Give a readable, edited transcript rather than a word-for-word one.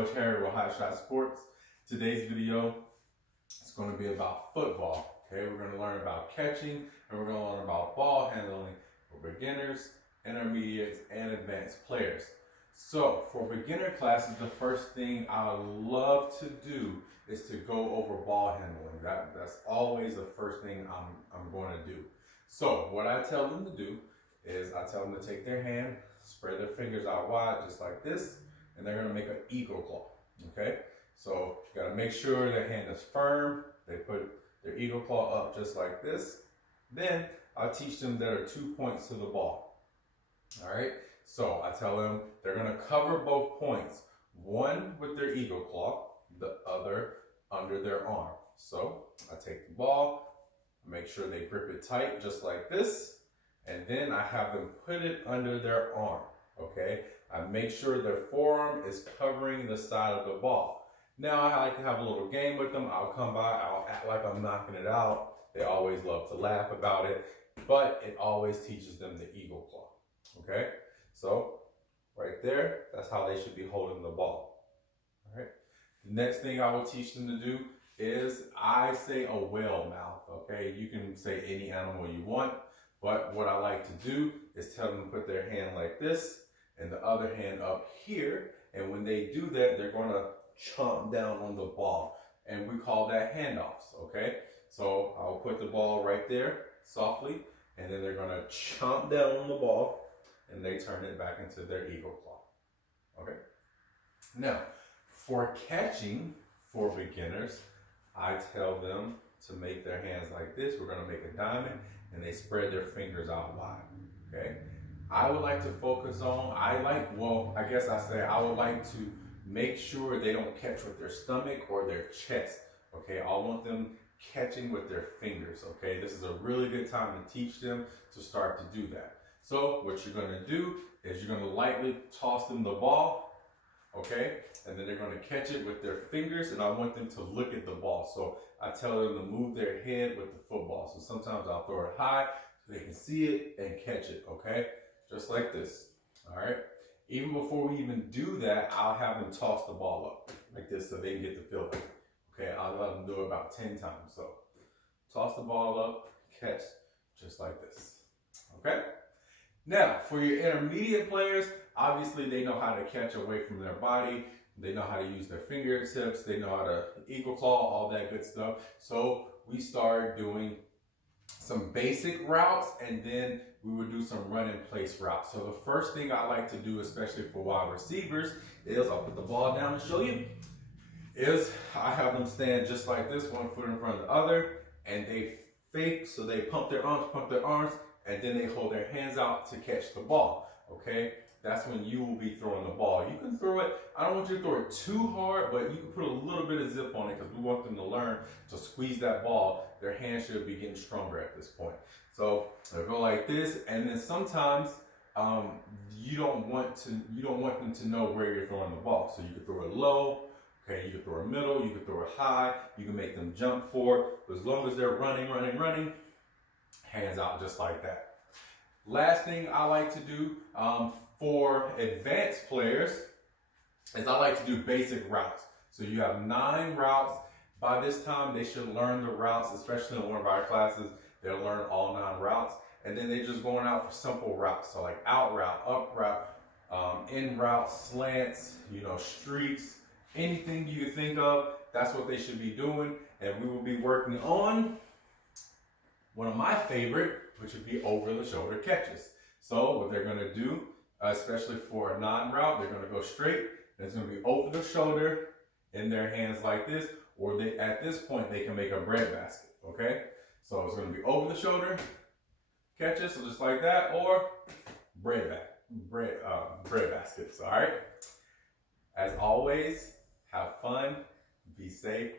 Coach Harry with Hot Shot Sports. Today's video is going to be about football. Okay, we're going to learn about catching and we're going to learn about ball handling for beginners, intermediates, and advanced players. So for beginner classes, the first thing I love to do is to go over ball handling. That's always the first thing I'm going to do. So what I tell them to do is I tell them to take their hand, spread their fingers out wide just like this, and they're going to make an eagle claw. Okay, so you got to make sure their hand is firm. They put their eagle claw up just like this. Then I'll teach them there are 2 points to the ball. All right, so I tell them they're going to cover both points, one with their eagle claw, the other under their arm. So I take the ball, make sure they grip it tight just like this, and then I have them put it under their arm. Okay, I make sure their forearm is covering the side of the ball. Now I like to have a little game with them. I'll come by, I'll act like I'm knocking it out. They always love to laugh about it, but it always teaches them the eagle claw. Okay, so right there, that's how they should be holding the ball. All right, the next thing I will teach them to do is I say a whale mouth. Okay, you can say any animal you want, but what I like to do is tell them to put their hand like this and the other hand up here, and when they do that, they're going to chomp down on the ball, and we call that handoffs. Okay, so I'll put the ball right there softly, and then they're going to chomp down on the ball, and they turn it back into their eagle claw. Okay, now for catching for beginners, I tell them to make their hands like this. We're going to make a diamond, and they spread their fingers out wide. Okay, I would like to focus on, I would like to make sure they don't catch with their stomach or their chest. Okay, I want them catching with their fingers. Okay, this is a really good time to teach them to start to do that. So what you're going to do is you're going to lightly toss them the ball. Okay, and then they're going to catch it with their fingers, and I want them to look at the ball. So I tell them to move their head with the football. So sometimes I'll throw it high so they can see it and catch it. Okay, just like this. All right, even before we even do that, I'll have them toss the ball up like this so they can get the feel of it. Okay, I'll let them do it about 10 times. So toss the ball up, catch just like this. Okay, now for your intermediate players, obviously they know how to catch away from their body. They know how to use their fingertips. They know how to eagle claw, all that good stuff. So we started doing some basic routes, and then we would do some run in place routes. So the first thing I like to do, especially for wide receivers, is I'll put the ball down and show you, is I have them stand just like this, one foot in front of the other, and they fake, so they pump their arms, and then they hold their hands out to catch the ball. Okay, that's when you will be throwing the ball. You can throw it, I don't want you to throw it too hard, but you can put a little bit of zip on it because we want them to learn to squeeze that ball. Their hands should be getting stronger at this point. So they'll go like this, and then sometimes you don't want them to know where you're throwing the ball. So you can throw it low, okay, you can throw it middle, you can throw it high, you can make them jump for it. But as long as they're running, hands out just like that. Last thing I like to do for advanced players is I like to do basic routes. So you have 9 routes. By this time, they should learn the routes, especially in one of our classes. They'll learn all 9 routes. And then they're just going out for simple routes. So like out route, up route, in route, slants, streaks, anything you can think of, that's what they should be doing. And we will be working on one of my favorite, which would be over the shoulder catches. So what they're going to do, especially for a non-route, they're going to go straight, and it's going to be over the shoulder in their hands like this, or at this point they can make a bread basket. Okay, so it's going to be over the shoulder catches, so just like that, or bread baskets. All right, as always, have fun, be safe.